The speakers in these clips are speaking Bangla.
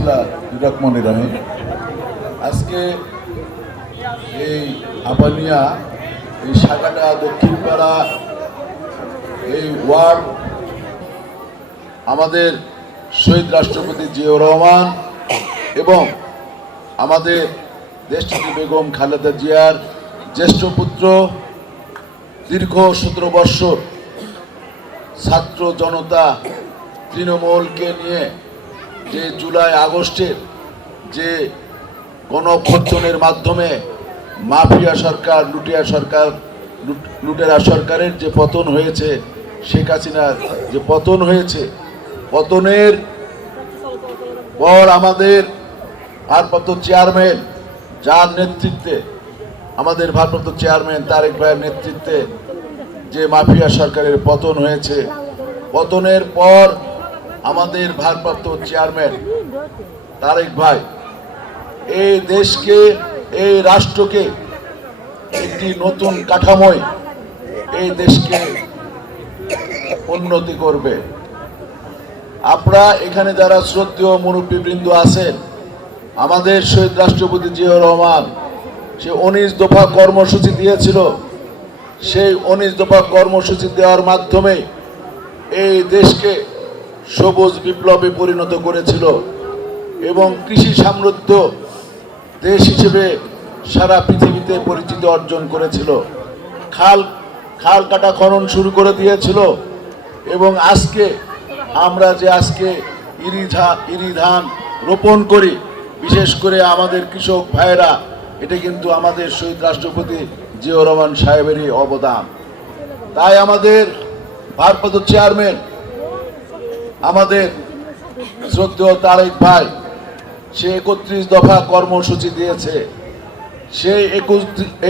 বিসমিল্লাহ রহমান রহিম আজকে এই আপানিয়া এই সাগাটা, দক্ষিণপাড়া, এই ওয়ার্ড, আমাদের শহীদ রাষ্ট্রপতি জিয়াউর রহমান এবং আমাদের দেশটিকে বেগম খালেদা জিয়ার জ্যেষ্ঠ পুত্র, দীর্ঘ সতেরো বৎসর ছাত্র জনতা তৃণমূলকে নিয়ে যে জুলাই আগস্টের যে গণঅভ্যর্থনের মাধ্যমে মাফিয়া সরকার, লুটিয়া সরকার লুটেরা সরকারের যে পতন হয়েছে, শেখ হাসিনার যে পতন হয়েছে, পতনের পর আমাদের ভারপ্রাপ্ত চেয়ারম্যান যার নেতৃত্বে, আমাদের ভারপ্রাপ্ত চেয়ারম্যান তারেক ভাইয়ের নেতৃত্বে যে মাফিয়া সরকারের পতন হয়েছে, পতনের পর আমাদের ভারপ্রাপ্ত চেয়ারম্যান তারেক ভাই, এই দেশকে, এই রাষ্ট্রকে একটি নতুন কাঠামোয় এই দেশকে উন্নতি করবে। আপনারা এখানে যারা শ্রদ্ধেয় মুরব্বীবৃন্দ আছেন, আমাদের শহীদ রাষ্ট্রপতি জিয়াউর রহমান, সে উনিশ দফা কর্মসূচি দিয়েছিল, সেই উনিশ দফা কর্মসূচি দেওয়ার মাধ্যমে এই দেশকে সবুজ বিপ্লবে পরিণত করেছিল এবং কৃষি সমৃদ্ধ দেশ হিসেবে সারা পৃথিবীতে পরিচিতি অর্জন করেছিল। খাল খাল কাটা খনন শুরু করে দিয়েছিল এবং আজকে আমরা যে আজকে ইরি ধা- ইরি ধান রোপণ করি, বিশেষ করে আমাদের কৃষক ভাইয়েরা, এটা কিন্তু আমাদের শহীদ রাষ্ট্রপতি জিয়াউর রহমান সাহেবেরই অবদান। তাই আমাদের ভারপ্রাপ্ত চেয়ারম্যান আমাদের শ্রদ্ধেয় তারেক ভাই, সে একত্রিশ দফা কর্মসূচি দিয়েছে। সেই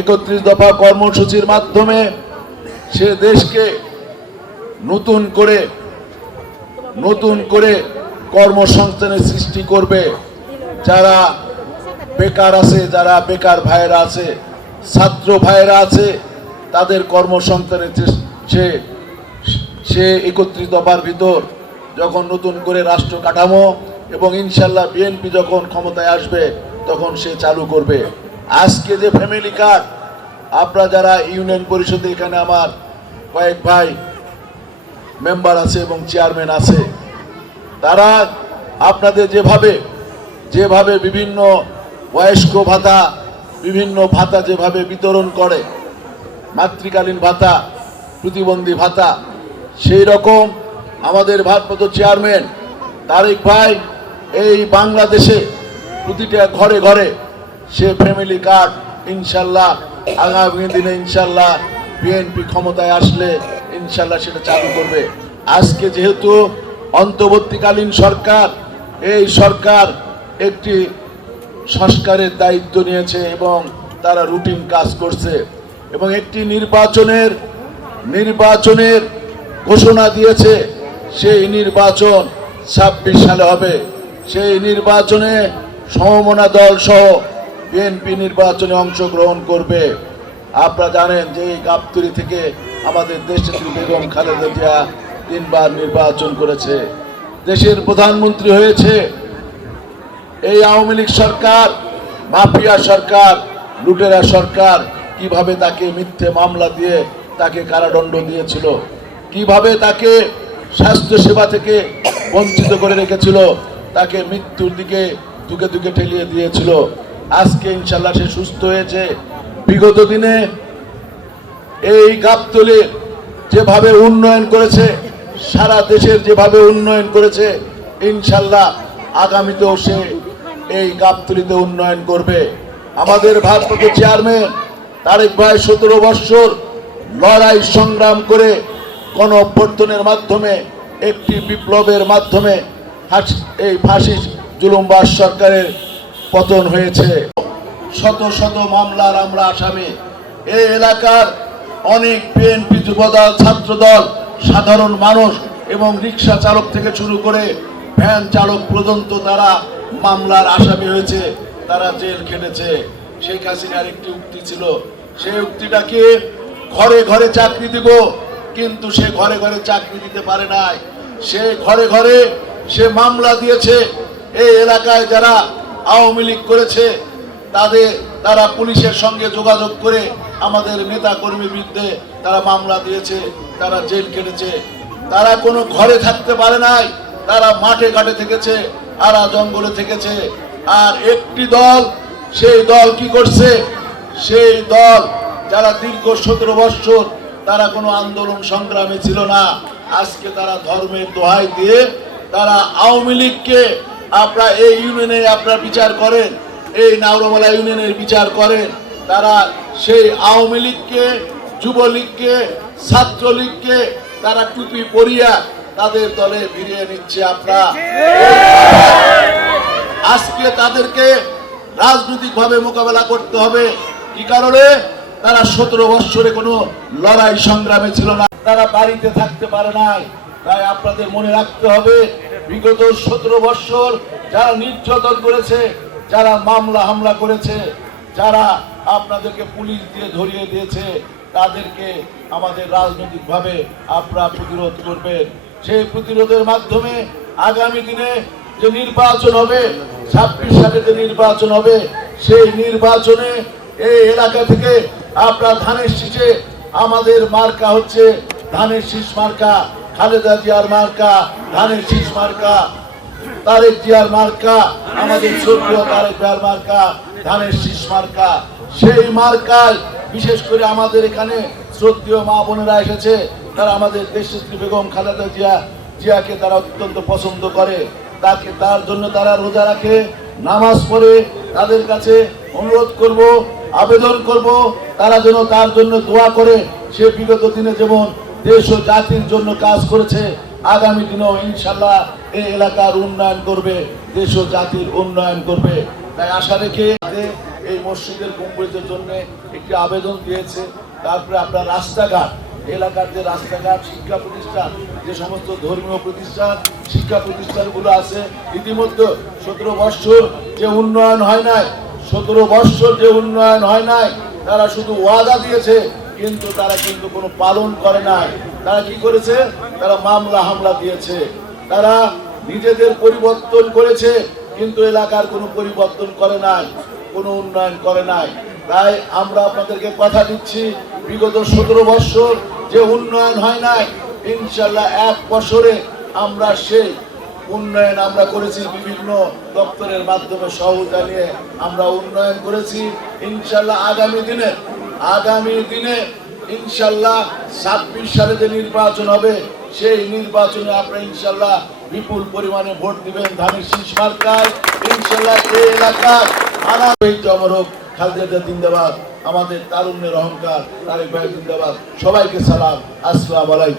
একত্রিশ দফা কর্মসূচির মাধ্যমে সে দেশকে নতুন করে নতুন করে কর্মসংস্থানের সৃষ্টি করবে। যারা বেকার আছে, যারা বেকার ভাইয়েরা আছে, ছাত্র ভাইয়েরা আছে, তাদের কর্মসংস্থানের সে সে একত্রিশ দফার ভিতর যখন নতুন করে রাষ্ট্র কাঠামো এবং ইনশাল্লাহ বিএনপি যখন ক্ষমতায় আসবে, তখন সে চালু করবে। আজকে যে ফ্যামিলি কার্ড আপনারা যারা ইউনিয়ন পরিষদে এখানে আমার কয়েক ভাই মেম্বার আছে এবং চেয়ারম্যান আছে, তারা আপনাদের যেভাবে যেভাবে বিভিন্ন বয়স্ক ভাতা, বিভিন্ন ভাতা যেভাবে বিতরণ করে, মাতৃকালীন ভাতা, প্রতিবন্ধী ভাতা, সেই রকম আমাদের ভারপ্রাপ্ত চেয়ারম্যান তারেক ভাই এই বাংলাদেশে প্রতিটা ঘরে ঘরে সে ফ্যামিলি কার্ড ইনশাল্লাহ, আগামী দিনে ইনশাল্লাহ বিএনপি ক্ষমতায় আসলে ইনশাল্লাহ সেটা চালু করবে। আজকে যেহেতু অন্তর্বর্তীকালীন সরকার, এই সরকার একটি সংস্কারের দায়িত্ব নিয়েছে এবং তারা রুটিন কাজ করছে এবং একটি নির্বাচনের নির্বাচনের ঘোষণা দিয়েছে। সেই নির্বাচন ছাব্বিশ সালে হবে। সেই নির্বাচনে সমমনা দল সহ বিএনপি নির্বাচনে অংশগ্রহণ করবে। আপনারা জানেন যে এই গাবতলি থেকে আমাদের দেশনেত্রী বেগম খালেদা জিয়া তিনবার নির্বাচন করেছে। দেশের প্রধানমন্ত্রী হয়েছে এই আওয়ামী লীগ সরকার, মাফিয়া সরকার, লুটেরা সরকার কীভাবে তাকে মিথ্যে মামলা দিয়ে তাকে কারাদণ্ড দিয়েছিল, কীভাবে তাকে স্বাস্থ্য সেবা থেকে বঞ্চিত করে রেখেছিল, তাকে মৃত্যুর দিকে দুকে দুকে ঠেলিয়ে দিয়েছিল। আজকে ইনশাল্লাহ সে সুস্থ হয়েছে। বিগত দিনে এই গাবতলির যেভাবে উন্নয়ন করেছে, সারা দেশের যেভাবে উন্নয়ন করেছে ইনশাল্লাহ আগামীতেও সে এই গাবতলিতে উন্নয়ন করবে। আমাদের ভারপ্রাপ্ত চেয়ারম্যান তারেক ভাই সতেরো বৎসর লড়াই সংগ্রাম করে গণ অভ্যর্থনের মাধ্যমে, একটি বিপ্লবের মাধ্যমে এই ফাঁসি জুলুমবাস সরকারের পতন হয়েছে। শত শত মামলার আমরা আসামি। এই এলাকার অনেক বিএনপি যুবদল, ছাত্রদল, সাধারণ মানুষ এবং রিক্সা চালক থেকে শুরু করে ভ্যান চালক পর্যন্ত তারা মামলার আসামি হয়েছে। তারা জেল খেটেছে। শেখ হাসিনার একটি উক্তি ছিল। সেই উক্তিটাকে ঘরে ঘরে চাকরি দিব কিন্তু সে ঘরে ঘরে চাকরি দিতে পারে নাই। সে ঘরে ঘরে সে মামলা দিয়েছে। এই এলাকায় যারা আওয়ামী লীগ করেছে, তাদের, তারা পুলিশের সঙ্গে যোগাযোগ করে আমাদের নেতা কর্মীর বিরুদ্ধে তারা মামলা দিয়েছে, তারা জেল কেটেছে। তারা কোনো ঘরে থাকতে পারে নাই, তারা মাঠে ঘাটে থেকেছে, আরা জঙ্গলে থেকেছে। আর একটি দল, সেই দল কি করছে? সেই দল যারা দীর্ঘ সতেরো বৎসর তারা কোনো আন্দোলন সংগ্রামে ছিল না। আজকে তারা ধর্মের দোহাই দিয়ে তারা আওয়ামী লীগকে আপনারা এই ইউনিয়নে আপনার বিচার করেন, এই নাওরমালা ইউনিয়নের বিচার করেন। তারা সেই আওয়ামী লীগকে, যুবলীগকে, ছাত্রলীগকে তারা টুপি পরিয়া তাদের দলে ফিরিয়ে নিচ্ছে আপনারা। আজকে তাদেরকে রাজনৈতিকভাবে মোকাবেলা করতে হবে। কি কারণে? তারা সতেরো বৎসরে কোনো লড়াই সংগ্রামে ছিল না। তারা বাড়িতে থাকতে পারে নাই। তাই আপনাদের মনে রাখতে হবে, বিগত সতেরো বৎসর যারা নির্যাতন করেছে, যারা মামলা হামলা করেছে, যারা আপনাদেরকে পুলিশ দিয়ে ধরিয়ে দিয়েছে, তাদেরকে আমাদের রাজনৈতিকভাবে আপনারা প্রতিরোধ করবেন। সেই প্রতিরোধের মাধ্যমে আগামী দিনে যে নির্বাচন হবে, ছাব্বিশ সালে যে নির্বাচন হবে, সেই নির্বাচনে এই এলাকা থেকে আপনার ধানের শীষে, আমাদের মার্কা হচ্ছে ধানের শীষ মার্কা, খালেদা জিয়ার মার্কা, ধানের শীষ মার্কা, তারেক জিয়ার মার্কা, আমাদের শ্রদ্ধেয় তারেক জিয়ার মার্কা, ধানের শীষ মার্কা। সেই মার্কায়, বিশেষ করে আমাদের এখানে শ্রদ্ধেয় মা বোনেরা এসেছে, তারা আমাদের দেশশ্রী বেগম খালেদা জিয়া, জিয়াকে তারা অত্যন্ত পছন্দ করে। তাকে, তার জন্য তারা রোজা রাখে, নামাজ পড়ে। তাদের কাছে অনুরোধ করব আবেদন করব। তারা যেন তার জন্য দোয়া করে। সে বিগত দিনে যেমন দেশ ও জাতির জন্য কাজ করেছে, আগামী দিনেও ইনশাল্লাহ এই এলাকার উন্নয়ন করবে, দেশ ও জাতির উন্নয়ন করবে। তাই আশা রেখে এই মসজিদের গম্বুজের জন্য একটি আবেদন দিয়েছে। তারপরে আপনার রাস্তাঘাট, এলাকার যে রাস্তাঘাট, শিক্ষা প্রতিষ্ঠান, যে সমস্ত ধর্মীয় প্রতিষ্ঠান, শিক্ষা প্রতিষ্ঠানগুলো আছে, ইতিমধ্যে সতেরো বৎসর যে উন্নয়ন হয় নাই সতেরো বৎসর যে উন্নয়ন হয় নাই, তারা শুধু ওয়াদা দিয়েছে, কিন্তু তারা কিন্তু কোনো পালন করে নাই। তারা কি করেছে? তারা মামলা হামলা দিয়েছে। তারা নিজেদের পরিবর্তন করেছে, কিন্তু এলাকার কোনো পরিবর্তন করে নাই, কোনো উন্নয়ন করে নাই। তাই আমরা আপনাদেরকে কথা দিচ্ছি, বিগত সতেরো বৎসর যে উন্নয়ন হয় নাই, ইনশাল্লাহ এক বছরে আমরা সেই উন্নয়ন আমরা করেছি বিভিন্ন দপ্তরের মাধ্যমে সহযোগিতা নিয়ে আমরা উন্নয়ন করেছি। ইনশাল্লাহ আগামী দিনে আগামী দিনে ইনশাল্লাহ ছাব্বিশ সালে যে নির্বাচন হবে, সেই নির্বাচনে আপনারা ইনশাল্লাহ বিপুল পরিমাণে ভোট দিবেন ধানের শীষ মার্কায়। ইনশাল্লাহ এই এলাকার আনা জমরক খালেদা জিন্দাবাদ, আমাদের তারুণ্যের অহংকার, তারেক ভাই জিন্দাবাদ, সবাইকে সালাম, আসসালাম আলাইকুম।